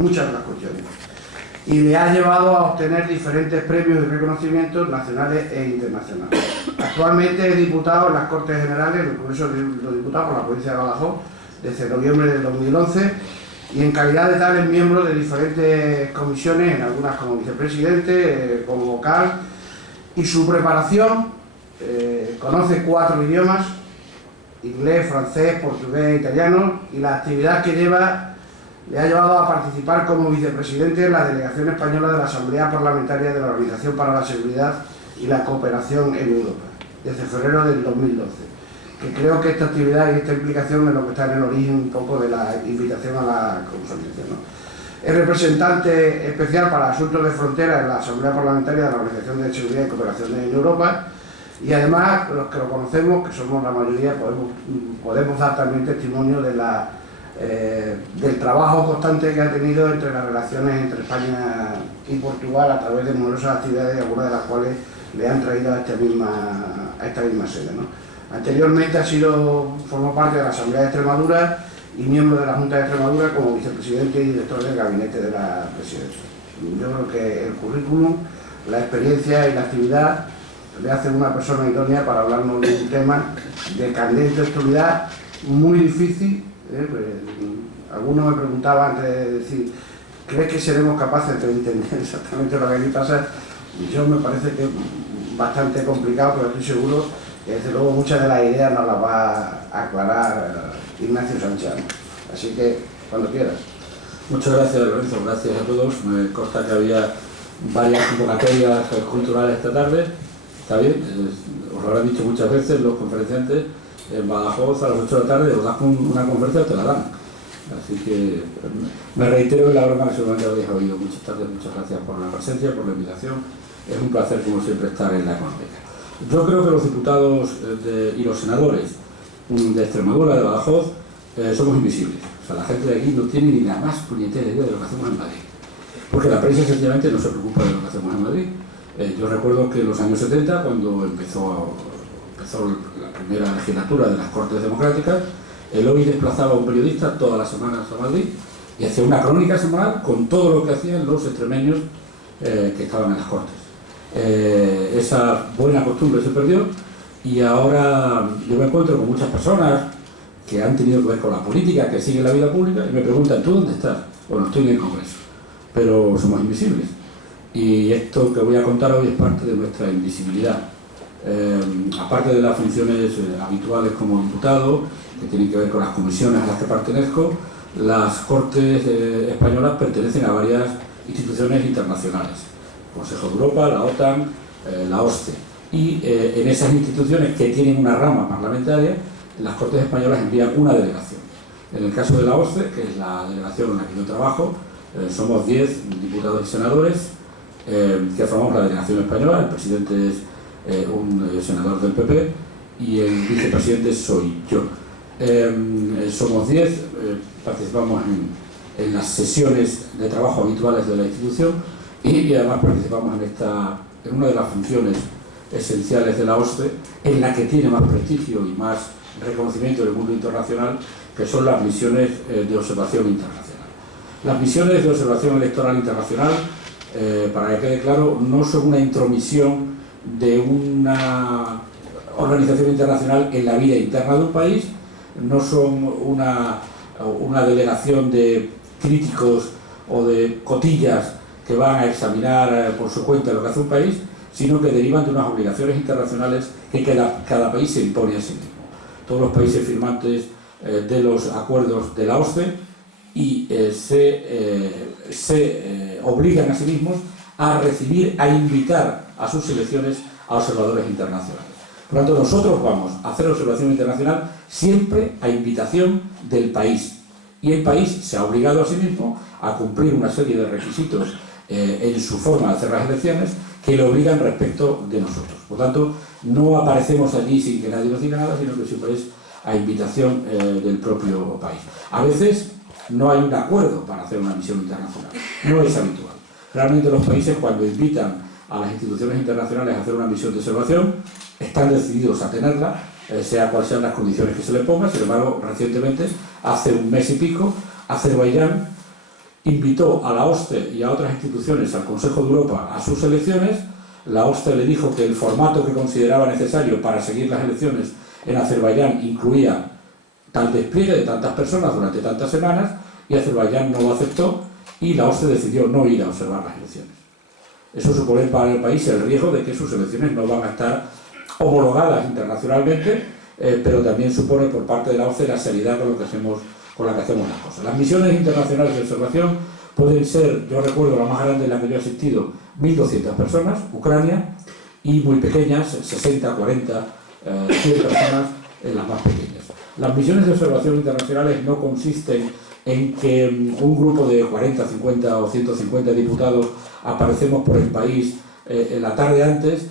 muchas de las cuestiones, y le ha llevado a obtener diferentes premios y reconocimientos nacionales e internacionales. Actualmente es diputado en las Cortes Generales, en el Congreso de los Diputados por la provincia de Badajoz, desde noviembre del 2011, y en calidad de tal es miembro de diferentes comisiones, en algunas como vicepresidente, como vocal, y su preparación, conoce 4 idiomas, inglés, francés, portugués, italiano, y la actividad que lleva le ha llevado a participar como vicepresidente en la delegación española de la Asamblea Parlamentaria de la Organización para la Seguridad y la Cooperación en Europa, desde febrero del 2012. Que creo que esta actividad y esta implicación es lo que está en el origen un poco de la invitación a la consolidación, ¿no? Es representante especial para asuntos de frontera en la Asamblea Parlamentaria de la Organización de Seguridad y Cooperación en Europa, y además los que lo conocemos, que somos la mayoría, podemos dar también testimonio de del trabajo constante que ha tenido entre las relaciones entre España y Portugal a través de numerosas actividades, algunas de las cuales le han traído a esta misma sede, ¿no? Anteriormente formó parte de la Asamblea de Extremadura y miembro de la Junta de Extremadura como vicepresidente y director del gabinete de la presidencia. Yo creo que el currículum, la experiencia y la actividad le hacen una persona idónea para hablarnos de un tema de candente actualidad, muy difícil. Pues, algunos me preguntaban antes de decir, ¿crees que seremos capaces de entender exactamente lo que aquí pasa? Y yo me parece que es bastante complicado, pero estoy seguro que desde luego muchas de las ideas nos las va a aclarar Ignacio Sánchez. Así que, cuando quieras. Muchas gracias, Lorenzo. Gracias a todos. Me consta que había varias convocatorias culturales esta tarde. Está bien, os lo habrán dicho muchas veces los conferenciantes. En Badajoz a las 8 de la tarde os das una conferencia o te la dan. Así que me reitero en la broma que seguramente habéis oído muchas tardes. Muchas gracias por la presencia, por la invitación. Es un placer, como siempre, estar en la económica. Yo creo que los diputados y los senadores de Extremadura, de Badajoz, somos invisibles. O sea, la gente de aquí no tiene ni la más puñetera idea de lo que hacemos en Madrid. Porque la prensa sencillamente no se preocupa de lo que hacemos en Madrid. Yo recuerdo que en los años 70, cuando empezó la primera legislatura de las Cortes Democráticas, el OI desplazaba a un periodista todas las semanas a Madrid y hacía una crónica semanal con todo lo que hacían los extremeños que estaban en las Cortes. Esa buena costumbre se perdió y ahora yo me encuentro con muchas personas que han tenido que ver con la política, que siguen la vida pública y me preguntan, ¿tú dónde estás? Bueno, estoy en el Congreso, pero somos invisibles. Y esto que voy a contar hoy es parte de nuestra invisibilidad. Aparte de las funciones habituales como diputado, que tienen que ver con las comisiones a las que pertenezco, las Cortes españolas pertenecen a varias instituciones internacionales, Consejo de Europa, la OTAN, la OSCE, y en esas instituciones que tienen una rama parlamentaria, las Cortes españolas envían una delegación. En el caso de la OSCE, que es la delegación en la que yo trabajo, somos 10 diputados y senadores que formamos la delegación española. El presidente es un senador del PP y el vicepresidente soy yo. Somos 10, participamos en las sesiones de trabajo habituales de la institución y además participamos en una de las funciones esenciales de la OSCE, en la que tiene más prestigio y más reconocimiento del mundo internacional, que son las misiones de observación internacional. Las misiones de observación electoral internacional, para que quede claro, no son una intromisión de una organización internacional en la vida interna de un país, no son una delegación de críticos o de cotillas que van a examinar por su cuenta lo que hace un país, sino que derivan de unas obligaciones internacionales que cada país se impone a sí mismo. Todos los países firmantes de los acuerdos de la OSCE y se obligan a sí mismos a recibir, a invitar a sus selecciones a observadores internacionales. Por lo tanto, nosotros vamos a hacer observación internacional siempre a invitación del país. Y el país se ha obligado a sí mismo a cumplir una serie de requisitos en su forma de hacer las elecciones que le obligan respecto de nosotros. Por lo tanto, no aparecemos allí sin que nadie nos diga nada, sino que siempre es a invitación del propio país. A veces no hay un acuerdo para hacer una misión internacional, no es habitual. Realmente los países, cuando invitan a las instituciones internacionales a hacer una misión de observación, están decididos a tenerla, sea cuales sean las condiciones que se les pongan. Sin embargo, recientemente, hace un mes y pico, Azerbaiyán invitó a la OSCE y a otras instituciones, al Consejo de Europa, a sus elecciones. La OSCE le dijo que el formato que consideraba necesario para seguir las elecciones en Azerbaiyán incluía tal despliegue de tantas personas durante tantas semanas, y Azerbaiyán no lo aceptó, y la OSCE decidió no ir a observar las elecciones. Eso supone para el país el riesgo de que sus elecciones no van a estar homologadas internacionalmente, pero también supone por parte de la OSCE la seriedad con la que hacemos las cosas. Las misiones internacionales de observación pueden ser, yo recuerdo la más grande en la que yo he asistido, 1.200 personas, Ucrania, y muy pequeñas, 60, 40, 100 personas en las más pequeñas. Las misiones de observación internacionales no consisten en que un grupo de 40, 50 o 150 diputados aparecemos por el país en la tarde antes,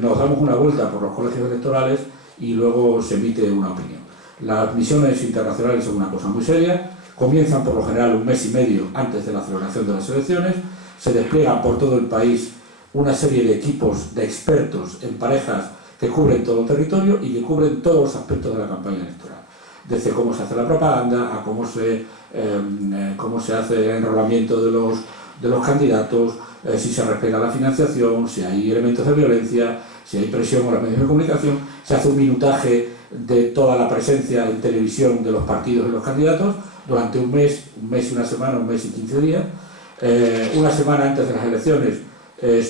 nos damos una vuelta por los colegios electorales y luego se emite una opinión. Las misiones internacionales son una cosa muy seria, comienzan por lo general un mes y medio antes de la celebración de las elecciones, se despliegan por todo el país una serie de equipos de expertos en parejas que cubren todo el territorio y que cubren todos los aspectos de la campaña electoral. Desde cómo se hace la propaganda, a cómo se hace el enrolamiento de los candidatos, si se respeta la financiación, si hay elementos de violencia, si hay presión con los medios de comunicación, se hace un minutaje de toda la presencia en televisión de los partidos y los candidatos durante un mes y una semana, un mes y 15 días. Una semana antes de las elecciones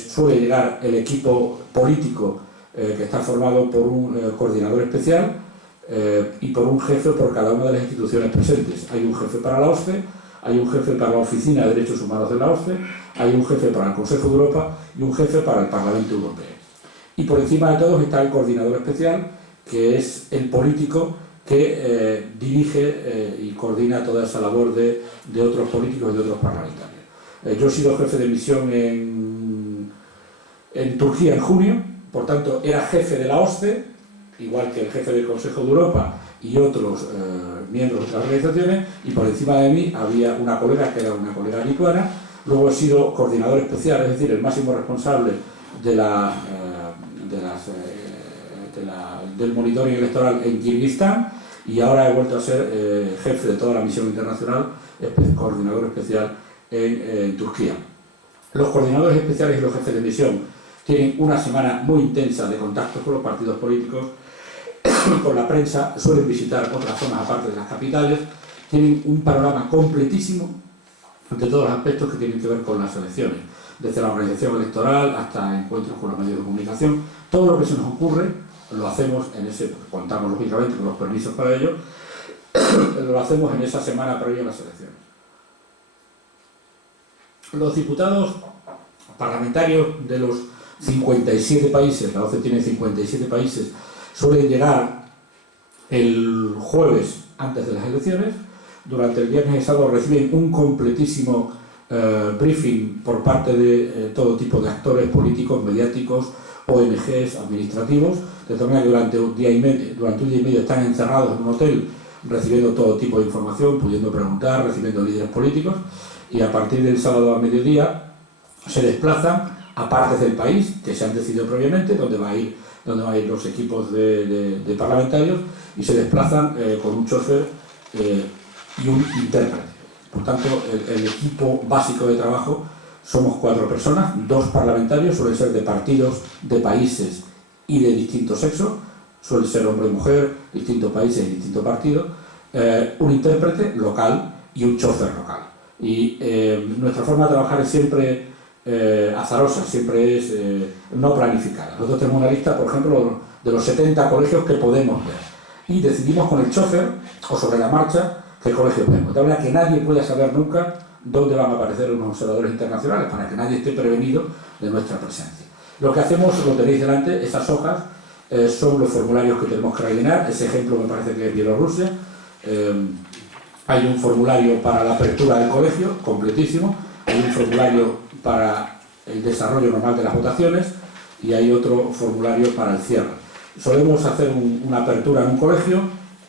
suele llegar el equipo político que está formado por un coordinador especial y por un jefe por cada una de las instituciones presentes. Hay un jefe para la OSCE, hay un jefe para la Oficina de Derechos Humanos de la OSCE, hay un jefe para el Consejo de Europa y un jefe para el Parlamento Europeo. Y por encima de todos está el coordinador especial, que es el político que dirige y coordina toda esa labor de otros políticos y de otros parlamentarios. Yo he sido jefe de misión en Turquía en junio, por tanto era jefe de la OSCE, igual que el jefe del Consejo de Europa y otros miembros de otras organizaciones, y por encima de mí había una colega que era una colega lituana. Luego he sido coordinador especial, es decir, el máximo responsable del monitoring electoral en Kirguistán, y ahora he vuelto a ser jefe de toda la misión internacional, coordinador especial en Turquía. Los coordinadores especiales y los jefes de misión tienen una semana muy intensa de contactos con los partidos políticos, con la prensa, suelen visitar otras zonas aparte de las capitales, tienen un panorama completísimo de todos los aspectos que tienen que ver con las elecciones, desde la organización electoral hasta encuentros con los medios de comunicación. Todo lo que se nos ocurre lo hacemos contamos lógicamente con los permisos para ello, lo hacemos en esa semana previa a las elecciones. Los diputados parlamentarios de los 57 países, la OSCE tiene 57 países, suelen llegar el jueves antes de las elecciones. Durante el viernes y sábado reciben un completísimo briefing por parte de todo tipo de actores políticos, mediáticos, ONGs, administrativos, de tal manera que durante un día y medio están encerrados en un hotel recibiendo todo tipo de información, pudiendo preguntar, recibiendo líderes políticos, y a partir del sábado a mediodía se desplazan a partes del país que se han decidido previamente, donde van a ir los equipos de parlamentarios, y se desplazan con un chofer y un intérprete. Por tanto, el equipo básico de trabajo somos 4 personas, 2 parlamentarios, suelen ser de partidos, de países y de distinto sexo, suelen ser hombre y mujer, distintos países y distintos partidos, un intérprete local y un chofer local. Y nuestra forma de trabajar es siempre azarosa, siempre es no planificada. Nosotros tenemos una lista, por ejemplo, de los 70 colegios que podemos ver, y decidimos con el chofer o sobre la marcha qué colegios vemos, de manera que nadie pueda saber nunca dónde van a aparecer unos observadores internacionales, para que nadie esté prevenido de nuestra presencia. Lo que hacemos, lo tenéis delante, esas hojas son los formularios que tenemos que rellenar. Ese ejemplo me parece que es Bielorrusia. Hay un formulario para la apertura del colegio, completísimo, hay un formulario para el desarrollo normal de las votaciones y hay otro formulario para el cierre. Solemos hacer una apertura en un colegio,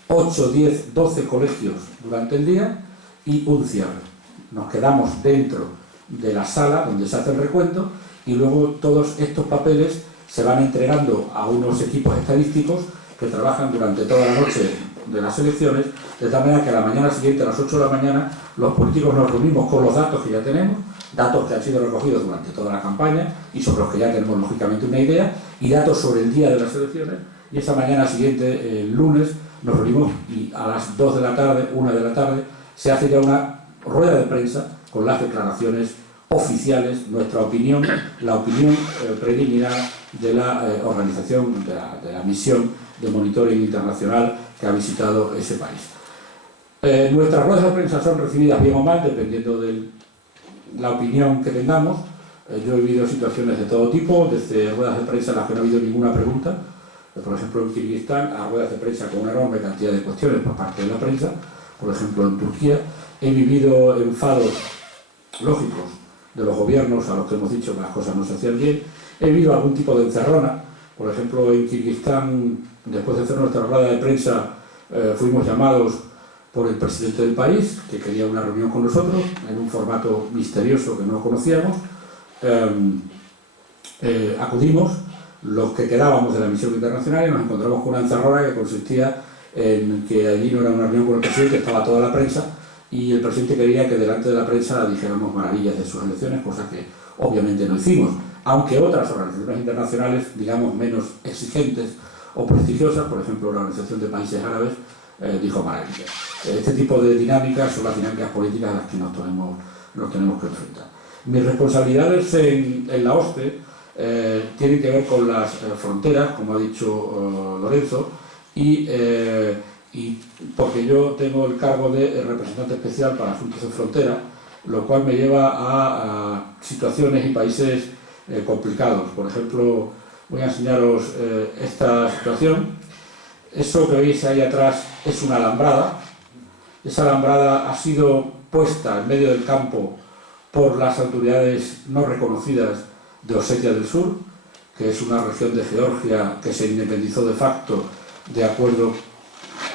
8, 10, 12 colegios durante el día y un cierre. Nos quedamos dentro de la sala donde se hace el recuento, y luego todos estos papeles se van entregando a unos equipos estadísticos que trabajan durante toda la noche de las elecciones de tal manera que a la mañana siguiente, a las 8 de la mañana, los políticos nos reunimos con los datos que ya tenemos, datos que han sido recogidos durante toda la campaña y sobre los que ya tenemos lógicamente una idea, y datos sobre el día de las elecciones, y esa mañana siguiente, el lunes, nos reunimos y a las 2 de la tarde, 1 de la tarde, se hace ya una rueda de prensa con las declaraciones oficiales, nuestra opinión, la opinión preliminar de la organización, de la misión de monitoring internacional que ha visitado ese país. Nuestras ruedas de prensa son recibidas bien o mal, dependiendo de la opinión que tengamos. Yo he vivido situaciones de todo tipo, desde ruedas de prensa en las que no ha habido ninguna pregunta, por ejemplo en Kirguistán, a ruedas de prensa con una enorme cantidad de cuestiones por parte de la prensa, por ejemplo en Turquía. He vivido enfados lógicos de los gobiernos a los que hemos dicho que las cosas no se hacían bien. He vivido algún tipo de encerrona, por ejemplo en Kirguistán, después de hacer nuestra rueda de prensa, fuimos llamados por el presidente del país, que quería una reunión con nosotros, en un formato misterioso que no conocíamos. Acudimos, los que quedábamos de la misión internacional, y nos encontramos con una encerrona que consistía en que allí no era una reunión con el presidente, estaba toda la prensa, y el presidente quería que delante de la prensa dijéramos maravillas de sus elecciones, cosa que obviamente no hicimos, aunque otras organizaciones internacionales, digamos, menos exigentes o prestigiosas, por ejemplo la Organización de Países Árabes, dijo maravillas. Este tipo de dinámicas son las dinámicas políticas a las que nos tenemos que enfrentar. Mis responsabilidades en la OSCE tienen que ver con las fronteras, como ha dicho Lorenzo, y porque yo tengo el cargo de representante especial para asuntos de frontera, lo cual me lleva a situaciones y países complicados. Por ejemplo, voy a enseñaros esta situación. Eso que veis ahí atrás es una alambrada. Esa alambrada ha sido puesta en medio del campo por las autoridades no reconocidas de Osetia del Sur, que es una región de Georgia que se independizó de facto de acuerdo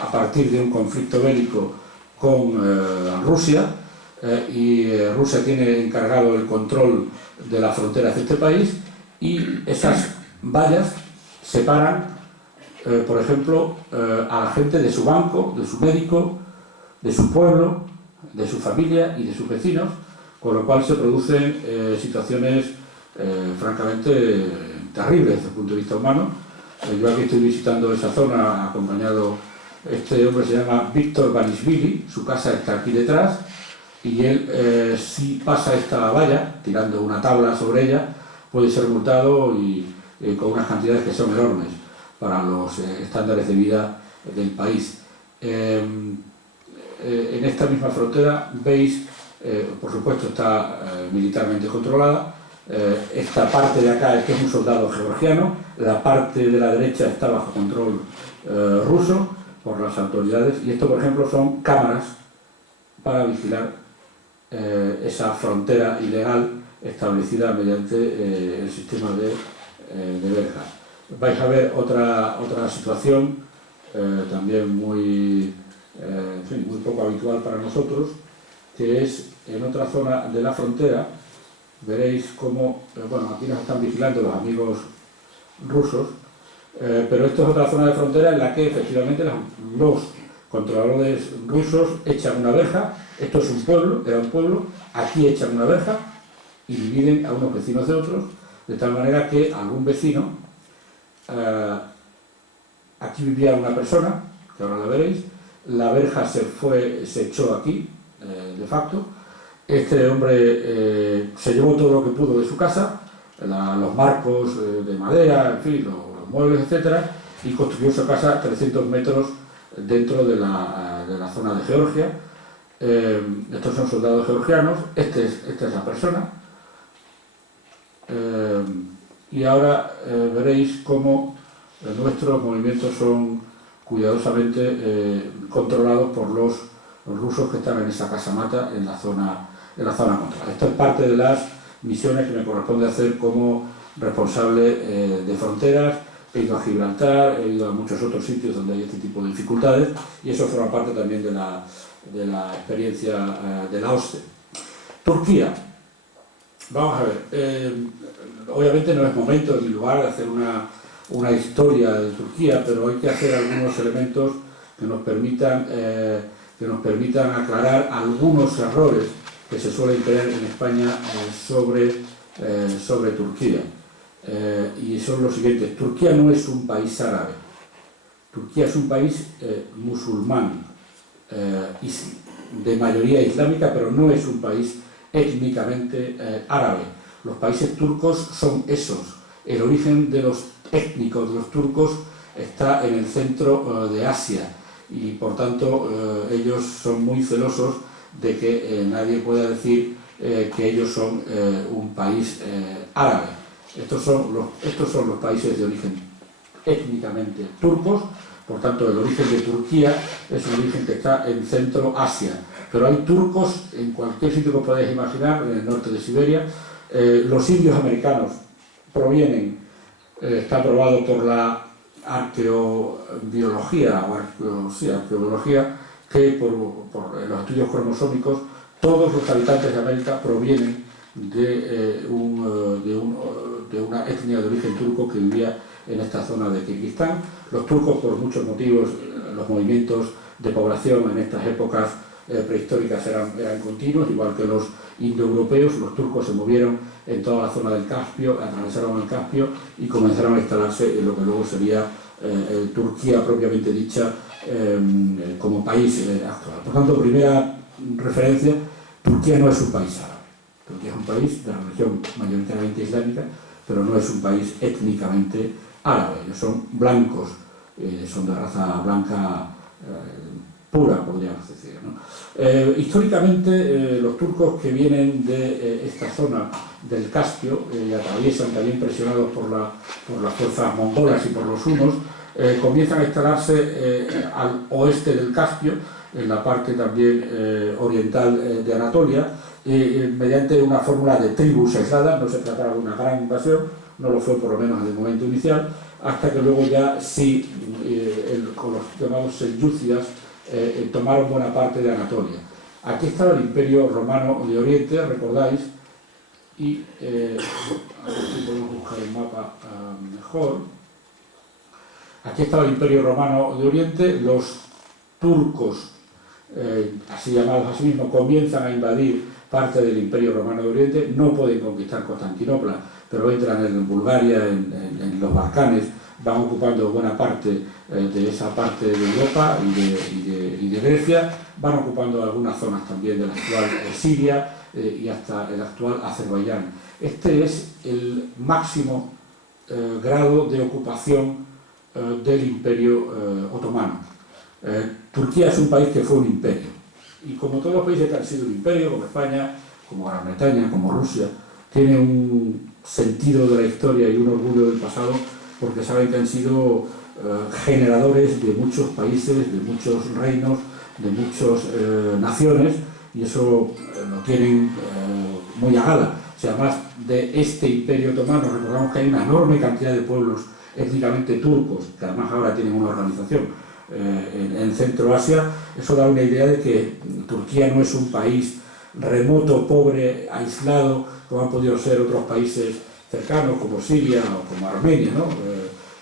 a partir de un conflicto bélico con Rusia, y Rusia tiene encargado el control de las fronteras de este país, y esas vallas separan, por ejemplo, a la gente de su banco, de su médico, de su pueblo, de su familia y de sus vecinos, con lo cual se producen situaciones francamente terribles desde el punto de vista humano. Yo aquí estoy visitando esa zona acompañado, este hombre se llama Víctor Banishvili, su casa está aquí detrás, y él si pasa esta valla, tirando una tabla sobre ella, puede ser multado y con unas cantidades que son enormes para los estándares de vida del país. En esta misma frontera veis, por supuesto está militarmente controlada. Esta parte de acá es que es un soldado georgiano, la parte de la derecha está bajo control ruso por las autoridades, y esto por ejemplo son cámaras para vigilar esa frontera ilegal establecida mediante el sistema de verjas. Vais a ver otra situación también muy poco habitual para nosotros, que es en otra zona de la frontera. Veréis cómo, bueno, aquí nos están vigilando los amigos rusos, pero esto es otra zona de frontera en la que efectivamente los controladores rusos echan una verja. Esto es un pueblo, era un pueblo, aquí echan una verja y dividen a unos vecinos de otros, de tal manera que algún vecino, aquí vivía una persona, que ahora la veréis, la verja se echó aquí, de facto. Este hombre se llevó todo lo que pudo de su casa, los marcos de madera, en fin, los muebles, etcétera, y construyó su casa 300 metros dentro de la zona de Georgia. Estos son soldados georgianos, esta es la persona, y ahora veréis cómo nuestros movimientos son cuidadosamente controlados por los rusos que están en esa casamata en la zona controlada. Esto es parte de las misiones que me corresponde hacer como responsable de fronteras. He ido a Gibraltar, he ido a muchos otros sitios donde hay este tipo de dificultades, y eso forma parte también de la experiencia de la OSCE. Turquía. Vamos a ver, obviamente no es momento ni lugar de hacer una historia de Turquía, pero hay que hacer algunos elementos que nos permitan aclarar algunos errores que se suelen tener en España sobre Turquía. Y son los siguientes. Turquía no es un país árabe. Turquía es un país musulmán, de mayoría islámica, pero no es un país étnicamente árabe. Los países turcos son esos. El origen de los étnicos de los turcos está en el centro de Asia y por tanto ellos son muy celosos de que nadie pueda decir que ellos son un país árabe. Estos son los países de origen étnicamente turcos. Por tanto, el origen de Turquía es un origen que está en Centro Asia. Pero hay turcos en cualquier sitio que os podáis imaginar, en el norte de Siberia. Los indios americanos provienen, está probado por la arqueobiología, arqueobiología, que por los estudios cromosómicos, todos los habitantes de América provienen de una etnia de origen turco que vivía en esta zona de Kirguistán. Los turcos, por muchos motivos, los movimientos de población en estas épocas prehistóricas eran continuos, igual que los indoeuropeos. Los turcos se movieron en toda la zona del Caspio, atravesaron el Caspio y comenzaron a instalarse en lo que luego sería Turquía propiamente dicha como país actual. Por tanto, primera referencia, Turquía no es un país árabe. Turquía es un país de religión mayoritariamente islámica, pero no es un país étnicamente árabe. Ellos son blancos, son de raza blanca pura, podríamos decir, ¿no? Históricamente, los turcos que vienen de esta zona del Caspio y atraviesan, también presionados por las fuerzas mongolas y por los hunos, comienzan a instalarse al oeste del Caspio, en la parte también oriental de Anatolia, mediante una fórmula de tribus aisladas. No se trataba de una gran invasión, no lo fue por lo menos en el momento inicial, hasta que luego ya sí, con los llamados selyúcidas, tomaron buena parte de Anatolia. Aquí estaba el Imperio Romano de Oriente, recordáis, y a ver si podemos buscar el mapa mejor. Aquí estaba el Imperio Romano de Oriente. Los turcos, así llamados a sí mismos, comienzan a invadir parte del Imperio Romano de Oriente. No pueden conquistar Constantinopla, pero entran en Bulgaria, en los Balcanes, van ocupando buena parte de esa parte de Europa y de Grecia, van ocupando algunas zonas también de la actual Siria y hasta el actual Azerbaiyán. Este es el máximo grado de ocupación del Imperio Otomano. Turquía es un país que fue un imperio, y como todos los países que han sido un imperio, como España, como Gran Bretaña, como Rusia, tiene un sentido de la historia y un orgullo del pasado, porque saben que han sido generadores de muchos países, de muchos reinos, de muchas naciones, y eso lo tienen muy a gala. O sea, además de este Imperio Otomano, recordamos que hay una enorme cantidad de pueblos étnicamente turcos, que además ahora tienen una organización en Centro Asia. Eso da una idea de que Turquía no es un país remoto, pobre, aislado, como han podido ser otros países cercanos como Siria o como Armenia, ¿no?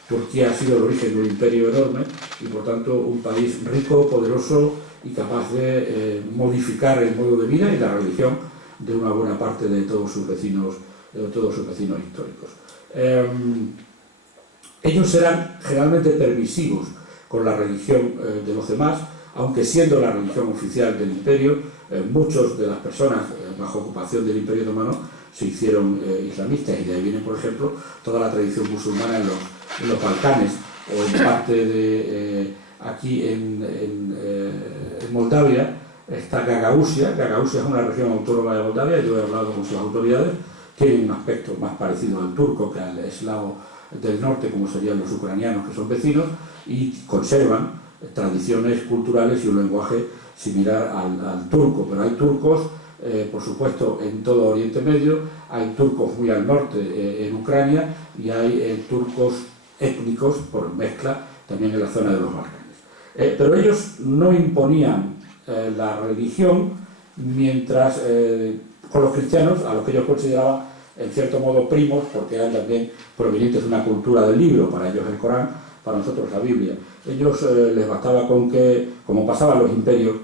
Turquía ha sido el origen de un imperio enorme y por tanto un país rico, poderoso y capaz de modificar el modo de vida y la religión de una buena parte de todos sus vecinos históricos. Ellos eran generalmente permisivos con la religión de los demás, aunque siendo la religión oficial del imperio, muchas de las personas bajo ocupación del Imperio Otomano se hicieron islamistas, y de ahí viene, por ejemplo, toda la tradición musulmana en los Balcanes, o en parte de aquí en Moldavia está Gagausia. Gagausia es una región autónoma de Moldavia, yo he hablado con sus autoridades, tiene un aspecto más parecido al turco que al eslavo del norte, como serían los ucranianos, que son vecinos, y conservan tradiciones culturales y un lenguaje similar al turco. Pero hay turcos, por supuesto, en todo Oriente Medio, hay turcos muy al norte, en Ucrania, y hay turcos étnicos por mezcla también en la zona de los Balcanes. Pero ellos no imponían la religión, mientras con los cristianos, a los que ellos consideraban en cierto modo primos, porque eran también provenientes de una cultura del libro. Para ellos el Corán para nosotros la Biblia. Ellos les bastaba con que, como pasaban los imperios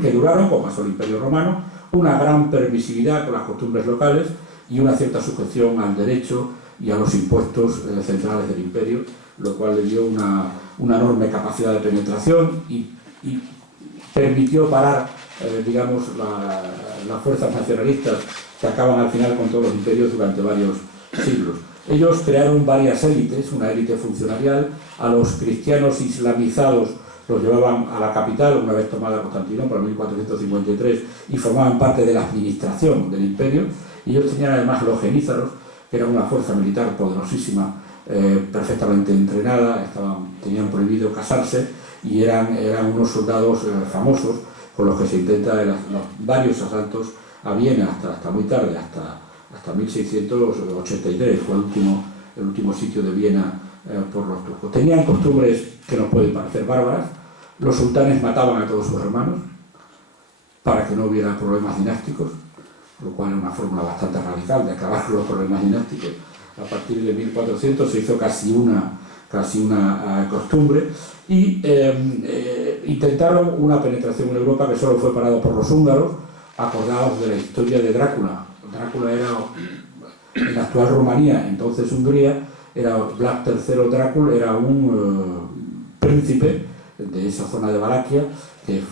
que duraron, como pasó el Imperio Romano, una gran permisividad con las costumbres locales y una cierta sujeción al derecho y a los impuestos centrales del imperio, lo cual le dio una enorme capacidad de penetración y permitió parar, digamos, las fuerzas nacionalistas que acaban al final con todos los imperios durante varios siglos. Ellos crearon varias élites, una élite funcionarial, a los cristianos islamizados los llevaban a la capital una vez tomada Constantinopla en 1453 y formaban parte de la administración del imperio, y ellos tenían además los genízaros, que era una fuerza militar poderosísima, perfectamente entrenada, tenían prohibido casarse y eran unos soldados famosos con los que se intenta los varios asaltos a Viena hasta muy tarde, hasta 1683, fue el último sitio de Viena por los turcos. Tenían costumbres que nos pueden parecer bárbaras. Los sultanes mataban a todos sus hermanos para que no hubiera problemas dinásticos, lo cual es una fórmula bastante radical de acabar con los problemas dinásticos. A partir de 1400 se hizo casi una costumbre y intentaron una penetración en Europa que solo fue parado por los húngaros. Acordaos de la historia de Drácula. Drácula era en la actual Rumanía, entonces Hungría, era Vlad III Drácula, era un príncipe de esa zona de Valaquia que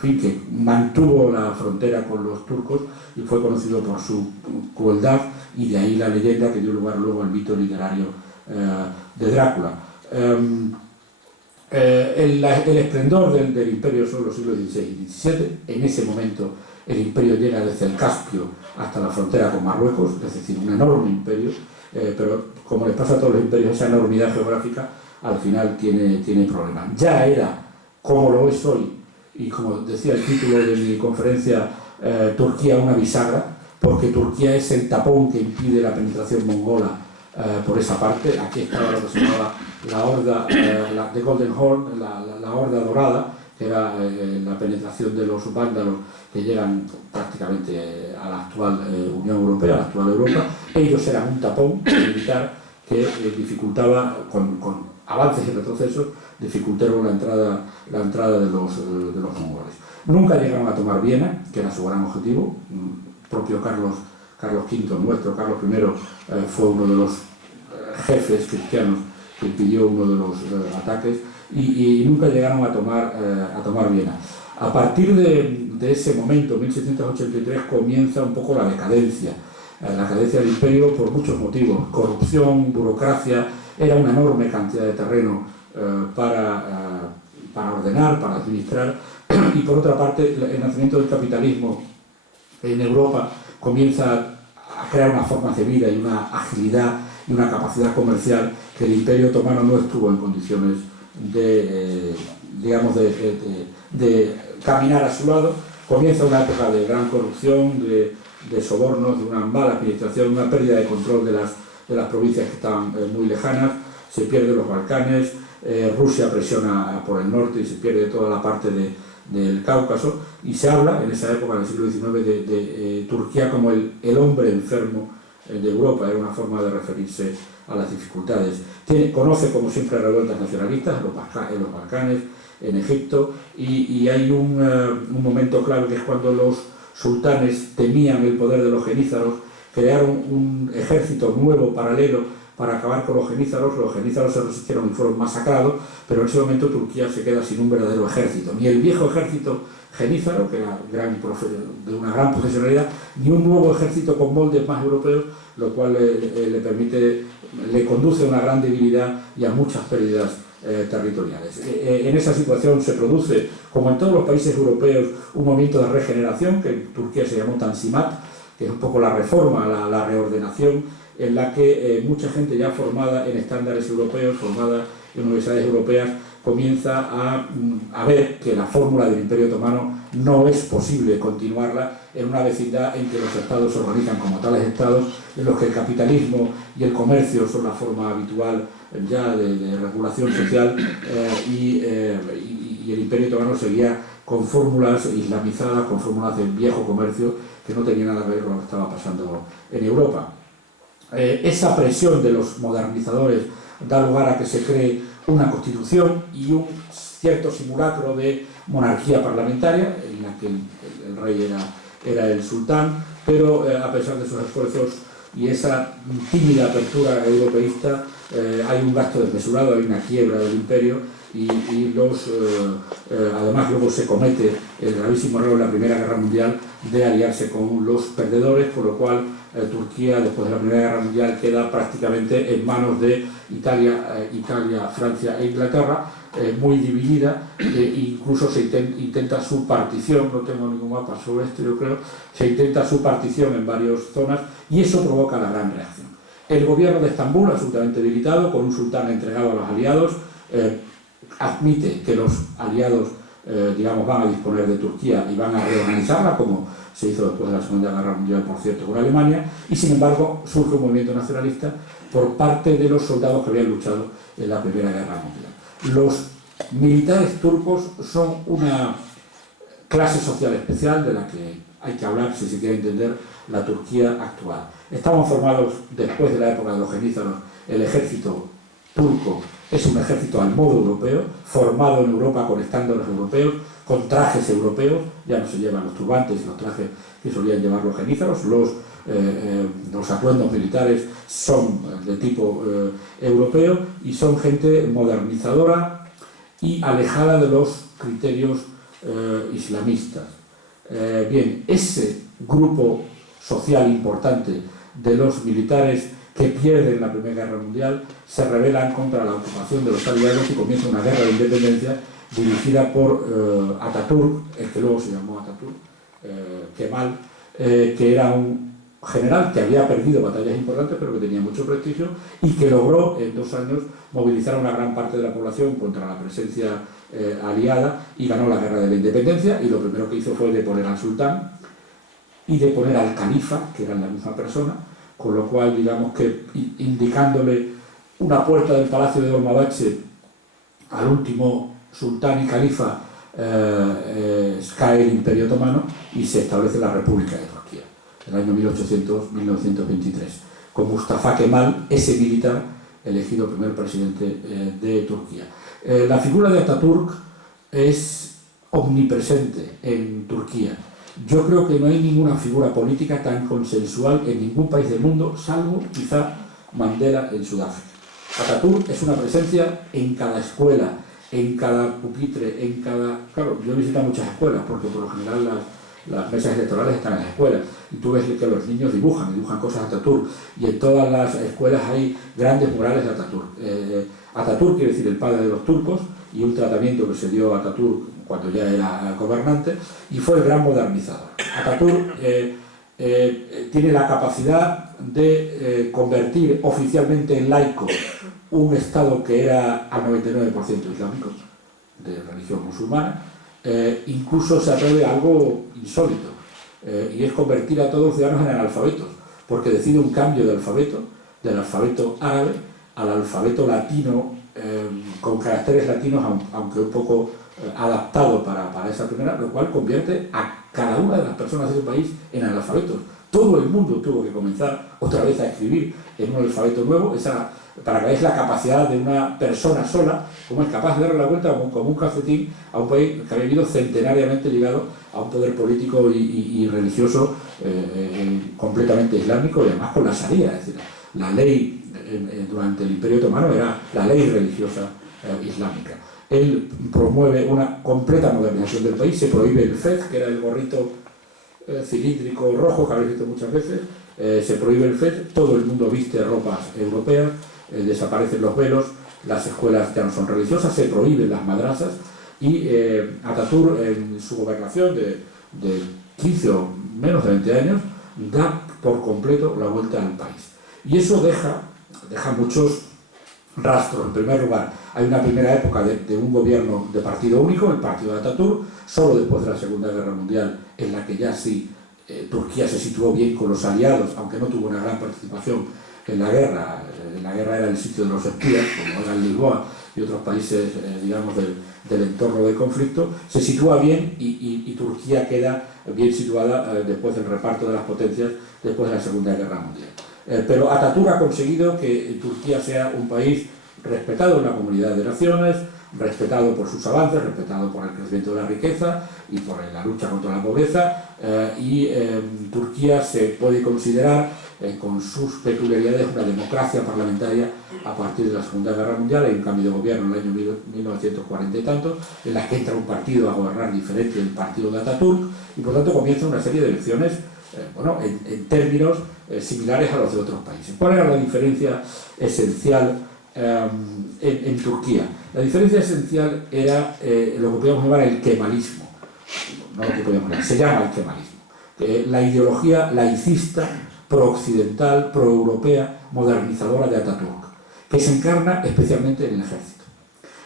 que mantuvo la frontera con los turcos y fue conocido por su crueldad, y de ahí la leyenda que dio lugar luego al mito literario de Drácula. El esplendor del imperio son los siglos XVI y XVII. En ese momento el imperio llega desde el Caspio hasta la frontera con Marruecos, es decir, un enorme imperio, pero como les pasa a todos los imperios, esa enormidad geográfica al final tiene problemas. Ya era, como lo es hoy, y como decía el título de mi conferencia, Turquía una bisagra, porque Turquía es el tapón que impide la penetración mongola por esa parte. Aquí estaba lo que se llamaba la horda, de Golden Horn, la horda dorada, que era la penetración de los vándalos que llegan prácticamente a la actual Unión Europea, a la actual Europa. Ellos eran un tapón militar que dificultaba, con avances y retrocesos, dificultaron la entrada de los mongoles. Nunca llegaron a tomar Viena, que era su gran objetivo. Propio Carlos V, nuestro Carlos I, fue uno de los jefes cristianos que impidió uno de los ataques, y nunca llegaron a tomar Viena. A partir de ese momento, 1683, comienza un poco la decadencia del imperio por muchos motivos: corrupción, burocracia, era una enorme cantidad de terreno para ordenar, para administrar, y por otra parte el nacimiento del capitalismo en Europa comienza a crear unas formas de vida y una agilidad y una capacidad comercial que el Imperio Otomano no estuvo en condiciones de caminar a su lado. Comienza una época de gran corrupción, de sobornos, de una mala administración, una pérdida de control de las provincias que estaban muy lejanas. Se pierden los Balcanes, Rusia presiona por el norte y se pierde toda la parte del Cáucaso, y se habla en esa época, en el siglo XIX, de Turquía como el hombre enfermo de Europa. Era una forma de referirse a las dificultades. Conoce, como siempre, revueltas nacionalistas en los Balcanes, en Egipto, y hay un momento clave, que es cuando los sultanes temían el poder de los genízaros, crearon un ejército nuevo, paralelo, para acabar con los genízaros. Los genízaros se resistieron y fueron masacrados, pero en ese momento Turquía se queda sin un verdadero ejército. Ni el viejo ejército genízaro, que era de una gran profesionalidad, ni un nuevo ejército con moldes más europeos, lo cual le conduce a una gran debilidad y a muchas pérdidas territoriales. En esa situación se produce, como en todos los países europeos, un movimiento de regeneración, que en Turquía se llamó Tanzimat, que es un poco la reforma, la reordenación, en la que mucha gente ya formada en estándares europeos, formada en universidades europeas, comienza a ver que la fórmula del Imperio Otomano no es posible continuarla en una vecindad en que los estados se organizan como tales estados, en los que el capitalismo y el comercio son la forma habitual ya de regulación social, y el Imperio Otomano seguía con fórmulas islamizadas, con fórmulas del viejo comercio, que no tenían nada que ver con lo que estaba pasando en Europa. esa presión de los modernizadores da lugar a que se cree una constitución y un cierto simulacro de monarquía parlamentaria, en la que el rey era el sultán, pero a pesar de sus esfuerzos y esa tímida apertura europeísta, hay un gasto desmesurado, hay una quiebra del imperio y además luego se comete el gravísimo error en la Primera Guerra Mundial de aliarse con los perdedores, por lo cual Turquía, después de la Primera Guerra Mundial, queda prácticamente en manos de Italia, Francia e Inglaterra, muy dividida, incluso se intenta su partición, no tengo ningún mapa sobre esto, yo creo, se intenta su partición en varias zonas y eso provoca la gran reacción. El gobierno de Estambul, absolutamente debilitado, con un sultán entregado a los aliados, admite que los aliados digamos, van a disponer de Turquía y van a reorganizarla, como se hizo después de la Segunda Guerra Mundial, por cierto, con Alemania, y sin embargo surge un movimiento nacionalista por parte de los soldados que habían luchado en la Primera Guerra Mundial. Los militares turcos son una clase social especial de la que hay que hablar si se quiere entender la Turquía actual. Estaban formados después de la época de los genízaros. El ejército turco es un ejército al modo europeo, formado en Europa con estándares europeos, con trajes europeos, ya no se llevan los turbantes y los trajes que solían llevar los genízaros, los atuendos militares son de tipo europeo y son gente modernizadora y alejada de los criterios islamistas. Bien, ese grupo social importante de los militares que pierden la Primera Guerra Mundial se rebelan contra la ocupación de los aliados y comienza una guerra de independencia dirigida por Atatürk, el que luego se llamó Atatürk, Kemal, que era un general que había perdido batallas importantes pero que tenía mucho prestigio y que logró en 2 años movilizar a una gran parte de la población contra la presencia aliada y ganó la guerra de la independencia, y lo primero que hizo fue deponer al sultán y deponer al califa, que eran la misma persona, con lo cual, digamos que indicándole una puerta del palacio de Dolmabahce al último sultán y califa, cae el Imperio Otomano y se establece la República de Turquía, en el año 1923, con Mustafa Kemal, ese militar elegido primer presidente de Turquía. La figura de Atatürk es omnipresente en Turquía. Yo creo que no hay ninguna figura política tan consensual en ningún país del mundo, salvo quizá Mandela en Sudáfrica. Atatürk es una presencia en cada escuela, en cada pupitre, en cada... Claro, yo he visitado muchas escuelas, porque por lo general las mesas electorales están en las escuelas, y tú ves que los niños dibujan cosas de Atatürk, y en todas las escuelas hay grandes murales de Atatürk. Atatürk quiere decir el padre de los turcos, y un tratamiento que se dio a Atatürk cuando ya era gobernante, y fue el gran modernizador. Atatürk tiene la capacidad de convertir oficialmente en laico un Estado que era al 99% islámico, de religión musulmana. Incluso se atreve a algo insólito, y es convertir a todos los ciudadanos en analfabetos, porque decide un cambio de alfabeto, del alfabeto árabe al alfabeto latino, con caracteres latinos, aunque un poco adaptado para esa primera, lo cual convierte a cada una de las personas de ese país en analfabetos. Todo el mundo tuvo que comenzar otra vez a escribir en un alfabeto nuevo, para que veáis la capacidad de una persona sola, como es capaz de darle la vuelta como un calcetín a un país que había vivido centenariamente ligado a un poder político y religioso completamente islámico, y además con la Sharia, es decir, la ley durante el Imperio Otomano era la ley religiosa islámica. Él promueve una completa modernización del país, se prohíbe el fez, que era el gorrito cilíndrico rojo que habéis visto muchas veces, se prohíbe el fez, todo el mundo viste ropas europeas, desaparecen los velos, las escuelas ya no son religiosas, se prohíben las madrasas, y Atatürk, en su gobernación de 15 o menos de 20 años, da por completo la vuelta al país. Y eso deja muchos rastros. En primer lugar, hay una primera época de un gobierno de partido único, el partido de Atatürk, solo después de la Segunda Guerra Mundial, en la que ya sí Turquía se situó bien con los aliados, aunque no tuvo una gran participación en la guerra. La guerra era el sitio de los espías, como era Lisboa y otros países, digamos, del entorno del conflicto. Se sitúa bien y Turquía queda bien situada después del reparto de las potencias después de la Segunda Guerra Mundial. Pero Atatürk ha conseguido que Turquía sea un país respetado en la comunidad de naciones, respetado por sus avances, respetado por el crecimiento de la riqueza y por la lucha contra la pobreza, y Turquía se puede considerar, con sus peculiaridades, una democracia parlamentaria a partir de la Segunda Guerra Mundial. Hay un cambio de gobierno en el año 1940 y tanto, en la que entra un partido a gobernar diferente del partido de Atatürk, y por tanto comienza una serie de elecciones en términos similares a los de otros países. ¿Cuál era la diferencia esencial en Turquía? La diferencia esencial era lo que podríamos llamar el kemalismo. No lo que podríamos llamar, se llama el kemalismo. La ideología laicista, pro-occidental, pro-europea, modernizadora de Atatürk, que se encarna especialmente en el ejército.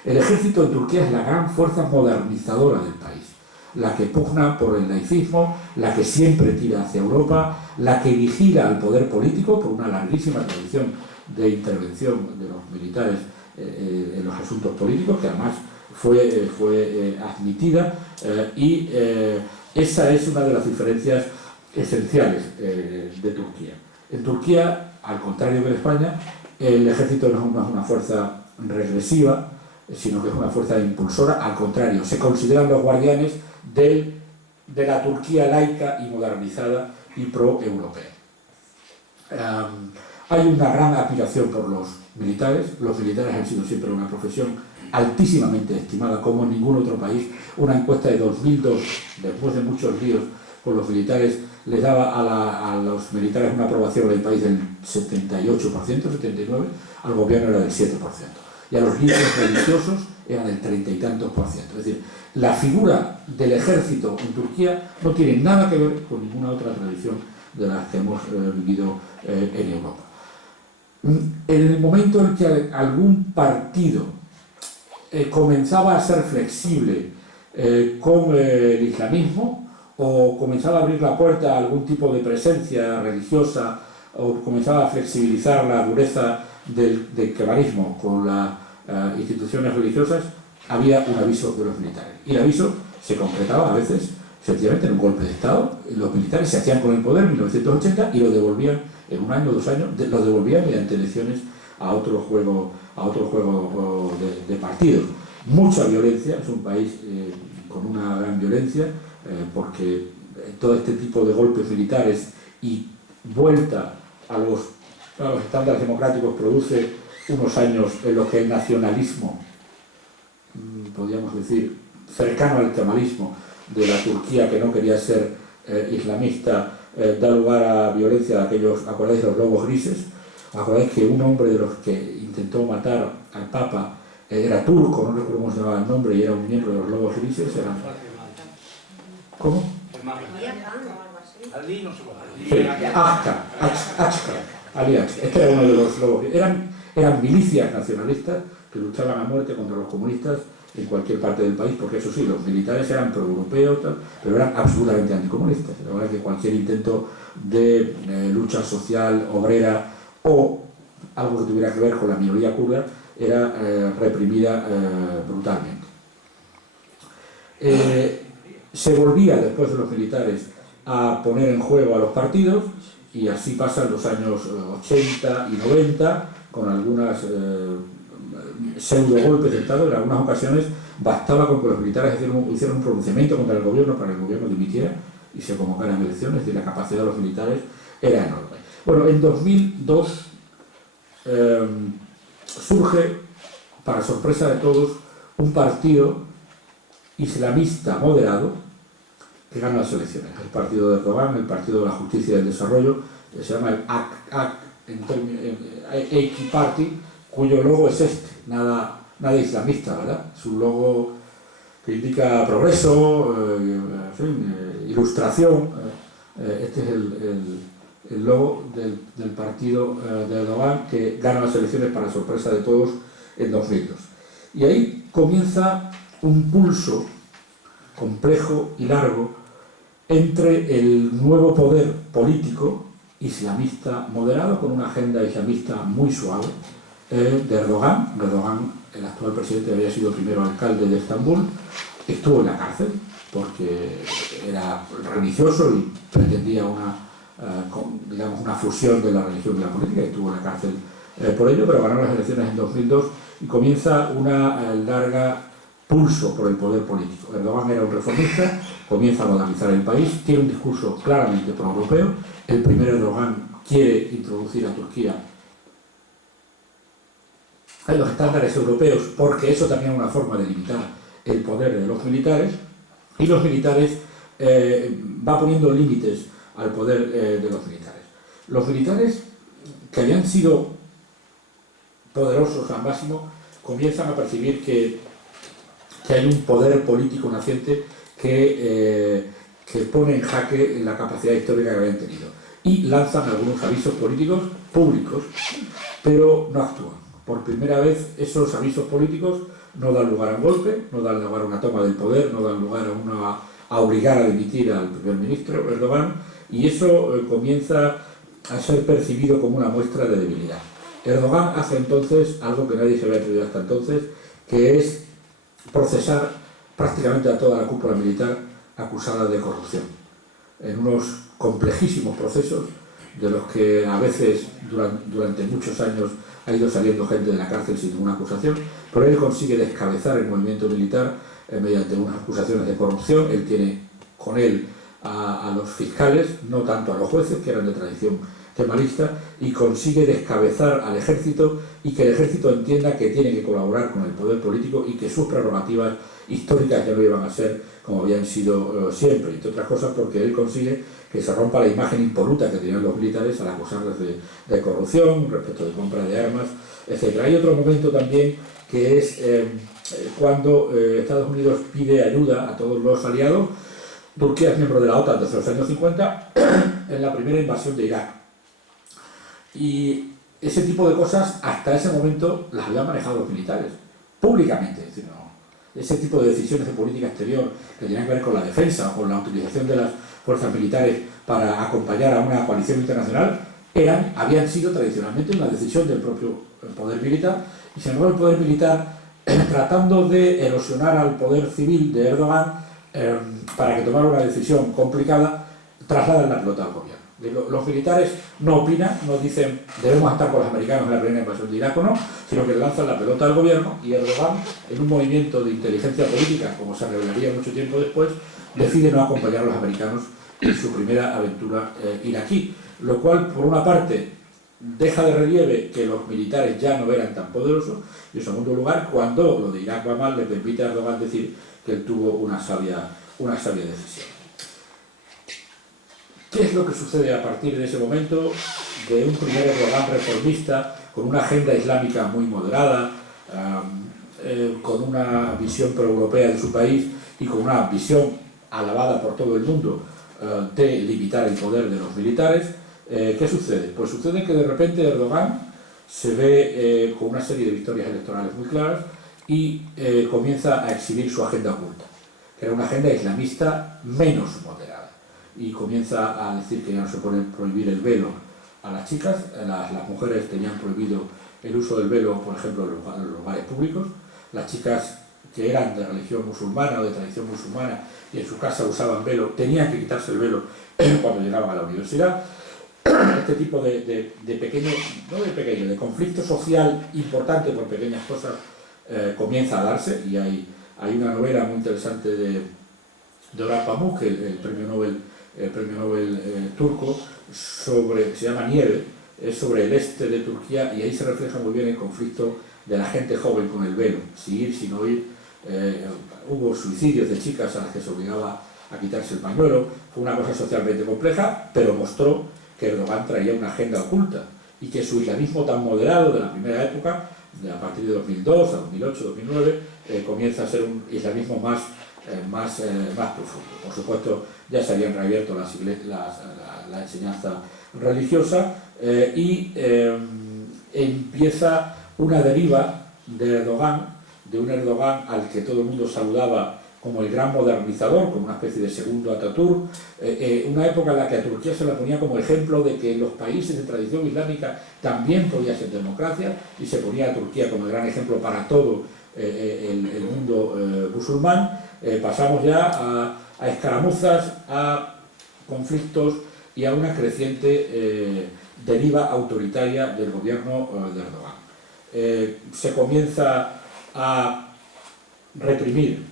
El ejército en Turquía es la gran fuerza modernizadora del país, la que pugna por el laicismo, la que siempre tira hacia Europa, la que vigila al poder político por una larguísima tradición de intervención de los militares en los asuntos políticos, que además fue admitida, y esa es una de las diferencias esenciales de Turquía. En Turquía, al contrario que en España, el ejército no es una fuerza regresiva, sino que es una fuerza impulsora. Al contrario, se consideran los guardianes de la Turquía laica y modernizada y pro-europea. Hay una gran admiración por los militares. Los militares han sido siempre una profesión altísimamente estimada, como en ningún otro país. Una encuesta de 2002, después de muchos líos con los militares, les daba a los militares una aprobación en el país del 78%, 79%, al gobierno era del 7%. Y a los líderes religiosos era del 30 y tantos %. Es decir, la figura del ejército en Turquía no tiene nada que ver con ninguna otra tradición de las que hemos vivido en Europa. En el momento en que algún partido comenzaba a ser flexible con el islamismo, o comenzaba a abrir la puerta a algún tipo de presencia religiosa, o comenzaba a flexibilizar la dureza del kemalismo con las instituciones religiosas, había un aviso de los militares. Y el aviso se concretaba a veces, sencillamente, en un golpe de Estado. Los militares se hacían con el poder en 1980 y lo devolvían en un año o 2 años, lo devolvían mediante elecciones a otro juego de partidos. Mucha violencia, es un país con una gran violencia, porque todo este tipo de golpes militares y vuelta a los estándares democráticos produce unos años en los que el nacionalismo, podríamos decir, cercano al kemalismo de la Turquía, que no quería ser islamista, da lugar a violencia de aquellos, ¿acordáis de los lobos grises? ¿Acordáis que un hombre de los que intentó matar al Papa era turco, no recuerdo cómo se llamaba el nombre, y era un miembro de los lobos grises? ¿Cómo? Ali no sé cómo. Ali Aksa. Este era uno de los lobos. Eran milicias nacionalistas que luchaban a muerte contra los comunistas en cualquier parte del país, porque eso sí, los militares eran pro-europeos, pero eran absolutamente anticomunistas. La verdad es que cualquier intento de lucha social, obrera o algo que tuviera que ver con la minoría kurda era reprimida brutalmente. Se volvía, después de los militares, a poner en juego a los partidos, y así pasan los años 80 y 90, con algunas pseudo golpes de Estado. En algunas ocasiones bastaba con que los militares hicieran un pronunciamiento contra el gobierno para que el gobierno dimitiera y se convocaran elecciones, y la capacidad de los militares era enorme. Bueno, en 2002 surge, para sorpresa de todos, un partido islamista moderado que gana las elecciones. El partido de Erdogan, el Partido de la Justicia y del Desarrollo, se llama el AK Party, cuyo logo es este, nada islamista, ¿verdad? Es un logo que indica progreso, ilustración. Este es el logo del partido de Erdogan, que gana las elecciones para sorpresa de todos en 2002. Y ahí comienza un pulso complejo y largo entre el nuevo poder político islamista moderado, con una agenda islamista muy suave, de Erdogan. Erdogan, el actual presidente, había sido primero alcalde de Estambul, estuvo en la cárcel porque era religioso y pretendía una digamos, una fusión de la religión y la política, y estuvo en la cárcel por ello, pero ganó las elecciones en 2002 y comienza una larga pulso por el poder político. Erdogan era un reformista, comienza a modernizar el país, tiene un discurso claramente pro-europeo. El primer Erdogan quiere introducir a Turquía en los estándares europeos, porque eso también es una forma de limitar el poder de los militares, y los militares va poniendo límites al poder de los militares. Los militares, que habían sido poderosos al máximo, comienzan a percibir que hay un poder político naciente que pone en jaque la capacidad histórica que habían tenido, y lanzan algunos avisos políticos públicos, pero no actúan. Por primera vez esos avisos políticos no dan lugar a un golpe, no dan lugar a una toma del poder, no dan lugar a obligar a dimitir al primer ministro Erdogan, y eso comienza a ser percibido como una muestra de debilidad. Erdogan hace entonces algo que nadie se había atrevido hasta entonces, que es procesar prácticamente a toda la cúpula militar acusada de corrupción, en unos complejísimos procesos de los que a veces durante muchos años ha ido saliendo gente de la cárcel sin ninguna acusación, pero él consigue descabezar el movimiento militar mediante unas acusaciones de corrupción. Él tiene con él a los fiscales, no tanto a los jueces, que eran de tradición kemalista, y consigue descabezar al ejército, y que el ejército entienda que tiene que colaborar con el poder político y que sus prerrogativas históricas ya no iban a ser como habían sido siempre, entre otras cosas porque él consigue que se rompa la imagen impoluta que tenían los militares al acusarles de corrupción, respecto de compra de armas, etc. Hay otro momento también que es cuando Estados Unidos pide ayuda a todos los aliados. Turquía es miembro de la OTAN desde los años 50, en la primera invasión de Irak. Y ese tipo de cosas hasta ese momento las habían manejado los militares, públicamente. Es decir, no, ese tipo de decisiones de política exterior que tenían que ver con la defensa o con la utilización de las fuerzas militares para acompañar a una coalición internacional habían sido tradicionalmente una decisión del propio poder militar, y sin embargo el poder militar, tratando de erosionar al poder civil de Erdogan para que tomara una decisión complicada, trasladan la pelota al gobierno. Los militares no opinan, no dicen debemos estar con los americanos en la primera invasión de Irak o no, sino que lanzan la pelota al gobierno, y Erdogan, en un movimiento de inteligencia política, como se revelaría mucho tiempo después, decide no acompañar a los americanos en su primera aventura iraquí, lo cual, por una parte, deja de relieve que los militares ya no eran tan poderosos, y en segundo lugar, cuando lo de Irak va mal, le permite a Erdogan decir que él tuvo una sabia decisión. ¿Qué es lo que sucede a partir de ese momento? De un primer Erdogan reformista, con una agenda islámica muy moderada, con una visión pro-europea de su país y con una visión alabada por todo el mundo de limitar el poder de los militares. ¿Qué sucede? Pues sucede que de repente Erdogan se ve con una serie de victorias electorales muy claras y comienza a exhibir su agenda oculta, que era una agenda islamista menos moderada, y comienza a decir que ya no se puede prohibir el velo a las chicas. Las mujeres tenían prohibido el uso del velo, por ejemplo, en los lugares públicos. Las chicas que eran de religión musulmana o de tradición musulmana y en su casa usaban velo, tenían que quitarse el velo cuando llegaban a la universidad. Este tipo de conflicto social importante por pequeñas cosas comienza a darse, y hay una novela muy interesante de Orhan Pamuk, el premio Nobel turco, se llama Nieve, es sobre el este de Turquía, y ahí se refleja muy bien el conflicto de la gente joven con el velo, si ir, si no ir. Hubo suicidios de chicas a las que se obligaba a quitarse el pañuelo. Fue una cosa socialmente compleja, pero mostró que Erdogan traía una agenda oculta, y que su islamismo tan moderado de la primera época, a partir de 2002 a 2008, 2009, comienza a ser un islamismo más profundo. Por supuesto, ya se habían reabierto la enseñanza religiosa, y empieza una deriva de Erdogan, de un Erdogan al que todo el mundo saludaba como el gran modernizador, como una especie de segundo Atatürk, una época en la que a Turquía se la ponía como ejemplo de que en los países de tradición islámica también podía ser democracia, y se ponía a Turquía como el gran ejemplo para todo el mundo musulmán. Pasamos ya a escaramuzas, a conflictos y a una creciente deriva autoritaria del gobierno de Erdogan. Se comienza a reprimir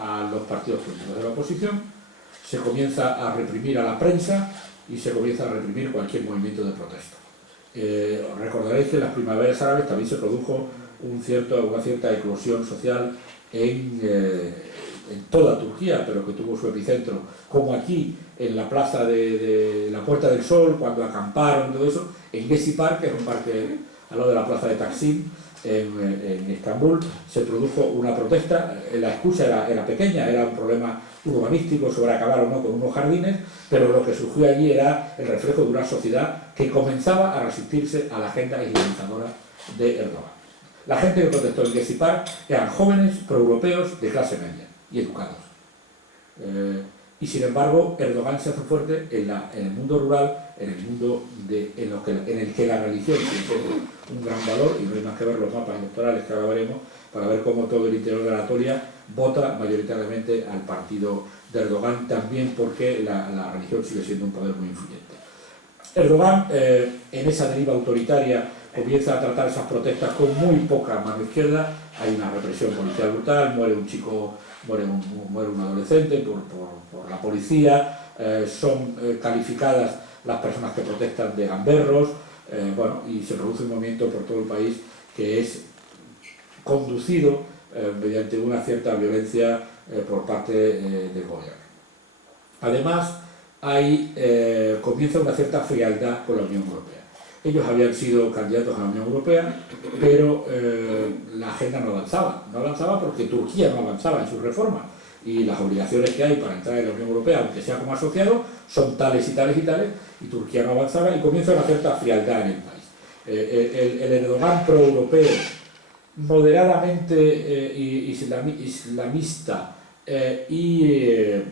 a los partidos políticos de la oposición, se comienza a reprimir a la prensa y se comienza a reprimir cualquier movimiento de protesta. Recordaréis que en las primaveras árabes también se produjo una cierta eclosión social en toda Turquía, pero que tuvo su epicentro, como aquí en la plaza de la Puerta del Sol, cuando acamparon, todo eso, en Gezi Park, que es un parque al lado de la plaza de Taksim, en Estambul, se produjo una protesta. La excusa era pequeña, era un problema urbanístico sobre acabar o no con unos jardines, pero lo que surgió allí era el reflejo de una sociedad que comenzaba a resistirse a la agenda islamizadora de Erdogan. La gente que protestó en Gezi Park eran jóvenes proeuropeos de clase media y educados. Y sin embargo, Erdogan se hace fuerte en el mundo rural, en el mundo en el que la religión tiene un gran valor, y no hay más que ver los mapas electorales que ahora veremos, para ver cómo todo el interior de Anatolia vota mayoritariamente al partido de Erdogan, también porque la religión sigue siendo un poder muy influyente. Erdogan, en esa deriva autoritaria, comienza a tratar esas protestas con muy poca mano izquierda. Hay una represión policial brutal, muere un chico, muere un adolescente por la policía, son calificadas las personas que protestan de gamberros, y se produce un movimiento por todo el país que es conducido mediante una cierta violencia por parte del gobierno. Además, comienza una cierta frialdad con la Unión Europea. Ellos habían sido candidatos a la Unión Europea, pero la agenda no avanzaba porque Turquía no avanzaba en sus reformas, y las obligaciones que hay para entrar en la Unión Europea, aunque sea como asociado, son tales y tales y tales, y Turquía no avanzaba, y comienza una cierta frialdad en el país. El Erdogan pro-europeo, moderadamente islamista y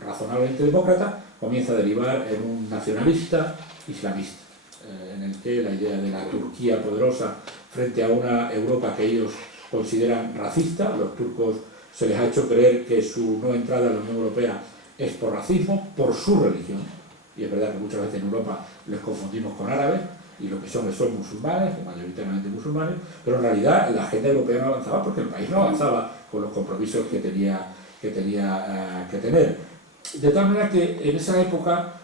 razonablemente demócrata, comienza a derivar en un nacionalista islamista, en el que la idea de la Turquía poderosa frente a una Europa que ellos consideran racista, los turcos se les ha hecho creer que su no entrada en la Unión Europea es por racismo, por su religión, y es verdad que muchas veces en Europa les confundimos con árabes, y lo que son musulmanes, mayoritariamente musulmanes, pero en realidad la agenda europea no avanzaba porque el país no avanzaba con los compromisos que tenía que tener. De tal manera que en esa época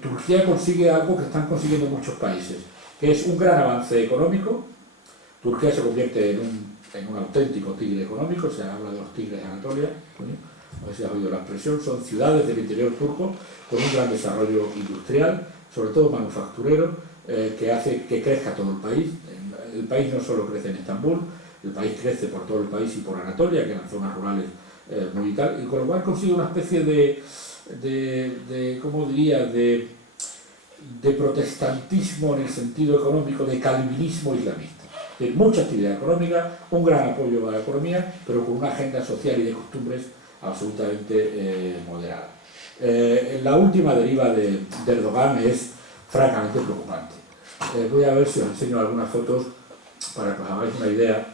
Turquía consigue algo que están consiguiendo muchos países, que es un gran avance económico. Turquía se convierte en un auténtico tigre económico, se habla de los tigres de Anatolia, no sé si has oído la expresión, son ciudades del interior turco con un gran desarrollo industrial, sobre todo manufacturero, que hace que crezca todo el país. El país no solo crece en Estambul, el país crece por todo el país y por Anatolia, que en las zonas rurales muy tal, y con lo cual consigue una especie ¿cómo diría?, de protestantismo en el sentido económico, de calvinismo islamista. De mucha actividad económica, un gran apoyo a la economía, pero con una agenda social y de costumbres absolutamente moderada. La última deriva de Erdogan es francamente preocupante. Voy a ver si os enseño algunas fotos para que os hagáis una idea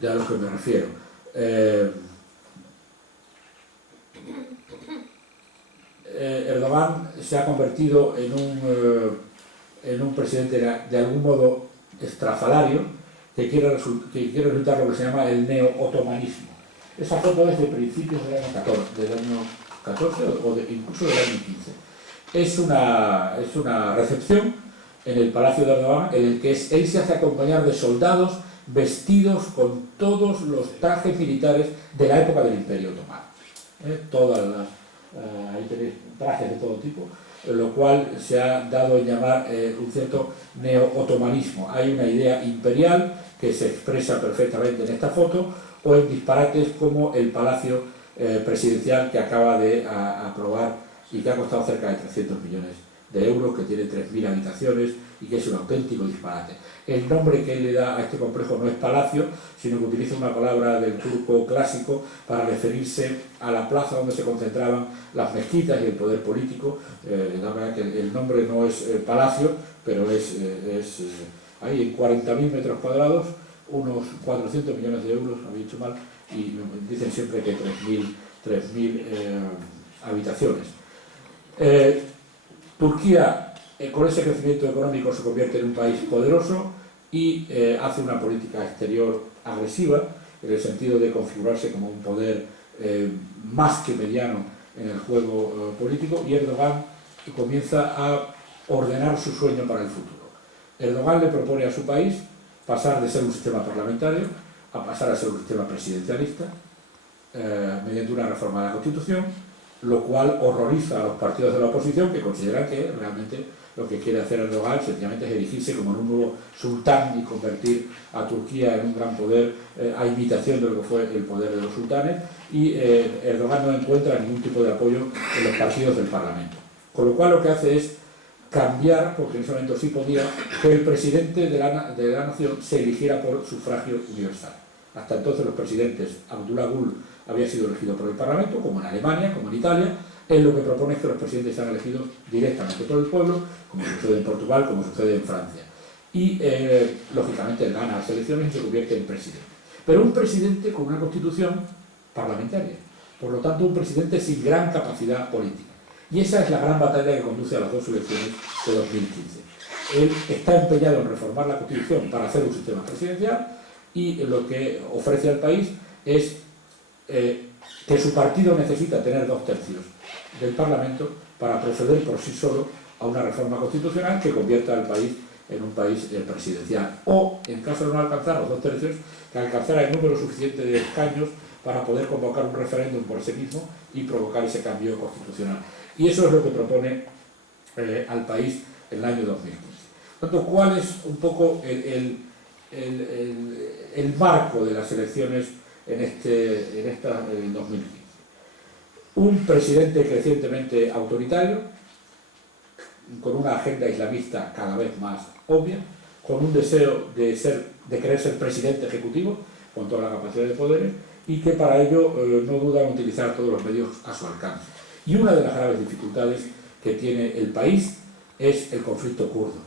de a lo que me refiero. Erdogan se ha convertido en un presidente de algún modo estrafalario que quiere resultar lo que se llama el neo-otomanismo. Esa foto es de principios del año 14 o incluso del año 15. Es una recepción en el Palacio de Erdogan en el que él se hace acompañar de soldados vestidos con todos los trajes militares de la época del Imperio Otomano. Ahí tenéis trajes de todo tipo, lo cual se ha dado en llamar un cierto neo-otomanismo. Hay una idea imperial que se expresa perfectamente en esta foto, o en disparates como el palacio presidencial que acaba de aprobar y que ha costado cerca de 300 millones de euros, que tiene 3.000 habitaciones y que es un auténtico disparate. El nombre que él le da a este complejo no es palacio, sino que utiliza una palabra del turco clásico para referirse a la plaza donde se concentraban las mezquitas y el poder político. De la manera que el nombre no es palacio, pero hay en 40.000 metros cuadrados, unos 400 millones de euros, había dicho mal, y dicen siempre que 3.000 habitaciones. Turquía, con ese crecimiento económico, se convierte en un país poderoso y hace una política exterior agresiva, en el sentido de configurarse como un poder más que mediano en el juego político, y Erdogan comienza a ordenar su sueño para el futuro. Erdogan le propone a su país pasar de ser un sistema parlamentario a pasar a ser un sistema presidencialista mediante una reforma de la Constitución, lo cual horroriza a los partidos de la oposición, que consideran que realmente lo que quiere hacer Erdogan sencillamente es erigirse como en un nuevo sultán y convertir a Turquía en un gran poder a imitación de lo que fue el poder de los sultanes, y Erdogan no encuentra ningún tipo de apoyo en los partidos del Parlamento. Con lo cual lo que hace es cambiar, porque en ese momento sí podía, que el presidente de la nación se eligiera por sufragio universal. Hasta entonces los presidentes, Abdullah Gül había sido elegido por el Parlamento, como en Alemania, como en Italia. Él lo que propone es que los presidentes sean elegidos directamente por el pueblo, como sucede en Portugal, como sucede en Francia. Y, lógicamente, él gana las elecciones y se convierte en presidente. Pero un presidente con una constitución parlamentaria. Por lo tanto, un presidente sin gran capacidad política. Y esa es la gran batalla que conduce a las dos elecciones de 2015. Él está empeñado en reformar la Constitución para hacer un sistema presidencial, y lo que ofrece al país es que su partido necesita tener 2/3 del Parlamento para proceder por sí solo a una reforma constitucional que convierta al país en un país presidencial. O, en caso de no alcanzar los 2/3, que alcanzara el número suficiente de escaños para poder convocar un referéndum por sí mismo y provocar ese cambio constitucional. Y eso es lo que propone al país en el año 2015. Por tanto, ¿cuál es un poco el marco de las elecciones en 2015? Un presidente crecientemente autoritario, con una agenda islamista cada vez más obvia, con un deseo de querer ser presidente ejecutivo, con toda la capacidad de poderes, y que para ello no duda en utilizar todos los medios a su alcance. Y una de las graves dificultades que tiene el país es el conflicto kurdo.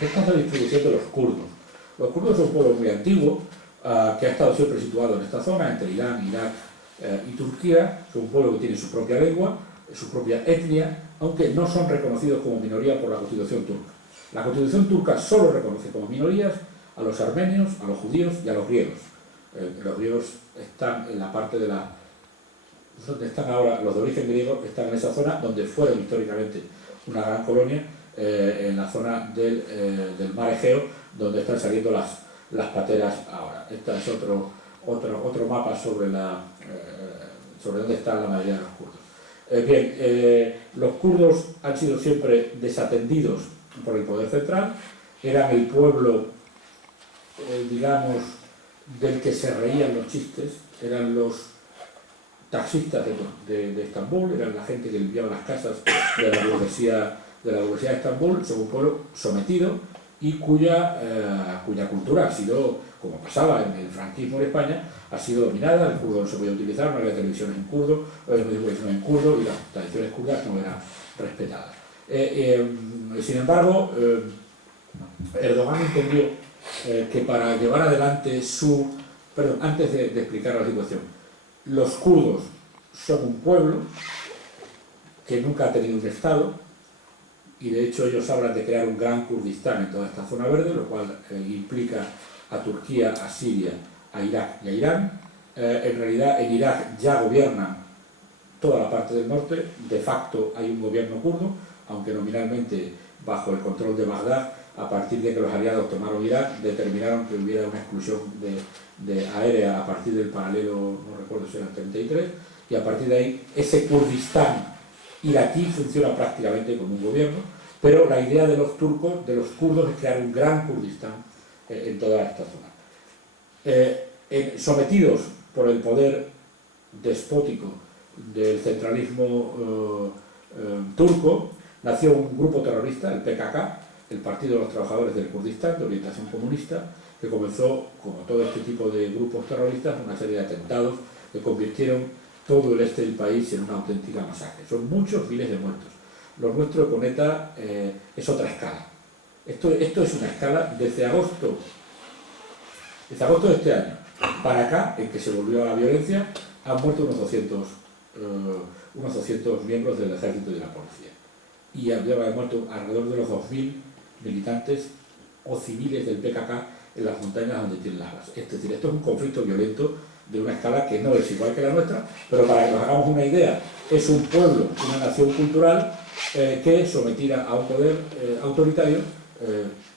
Esta es la distribución de los kurdos. Los kurdos son un pueblo muy antiguo, que ha estado siempre situado en esta zona, entre Irán, Irak y Turquía. Son un pueblo que tiene su propia lengua, su propia etnia, aunque no son reconocidos como minoría por la Constitución turca. La Constitución turca solo reconoce como minorías a los armenios, a los judíos y a los griegos. Los griegos están en la parte de la... donde están ahora los de origen griego, están en esa zona donde fueron históricamente una gran colonia, en la zona del mar Egeo, donde están saliendo las pateras ahora. Este es otro mapa sobre dónde están la mayoría de los kurdos. Los kurdos han sido siempre desatendidos por el poder central, eran el pueblo, digamos, del que se reían los chistes, eran los taxistas de Estambul, eran la gente que limpiaba las casas de la burguesía de Estambul. Son un pueblo sometido y cuya cultura ha sido, como pasaba en el franquismo en España, ha sido dominada. El kurdo no se podía utilizar, no había televisiones en kurdo, y las tradiciones kurdas no eran respetadas. Sin embargo, Erdogan entendió que para llevar adelante antes de explicar la situación, los kurdos son un pueblo que nunca ha tenido un Estado, y de hecho ellos hablan de crear un gran Kurdistán en toda esta zona verde, lo cual implica a Turquía, a Siria, a Irak y a Irán. En realidad en Irak ya gobiernan toda la parte del norte, de facto hay un gobierno kurdo, aunque nominalmente bajo el control de Bagdad. A partir de que los aliados tomaron Irak, determinaron que hubiera una exclusión de aérea a partir del paralelo, no recuerdo si era el 33, y a partir de ahí ese Kurdistán iraquí funciona prácticamente como un gobierno, pero la idea de los kurdos es crear un gran Kurdistán en toda esta zona. Sometidos por el poder despótico del centralismo turco, nació un grupo terrorista, el PKK, el Partido de los Trabajadores del Kurdistán, de orientación comunista, que comenzó, como todo este tipo de grupos terroristas, una serie de atentados que convirtieron todo el este del país en una auténtica masacre. Son muchos miles de muertos. Lo nuestro con ETA es otra escala. Esto es una escala desde agosto de este año para acá, en que se volvió a la violencia, han muerto unos 200 miembros del ejército y de la policía. y había muerto alrededor de los 2000 militantes o civiles del PKK en las montañas donde tienen las bases. Es decir, esto es un conflicto violento de una escala que no es igual que la nuestra, pero para que nos hagamos una idea, es un pueblo, una nación cultural que sometida a un poder autoritario,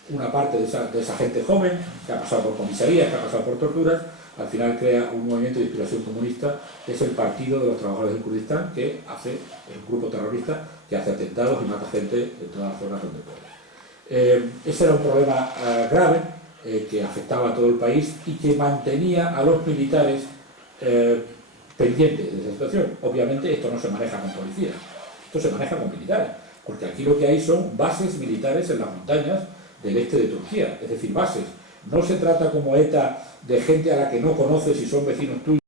una parte de esa gente joven que ha pasado por comisarías, que ha pasado por torturas, al final crea un movimiento de inspiración comunista que es el Partido de los Trabajadores del Kurdistán, que hace un grupo terrorista que hace atentados y mata gente en todas las zonas donde puede. Ese era un problema grave que afectaba a todo el país y que mantenía a los militares pendientes de esa situación. Obviamente esto no se maneja con policías, esto se maneja con militares, porque aquí lo que hay son bases militares en las montañas del este de Turquía, es decir, bases. No se trata como ETA de gente a la que no conoces y son vecinos tuyos.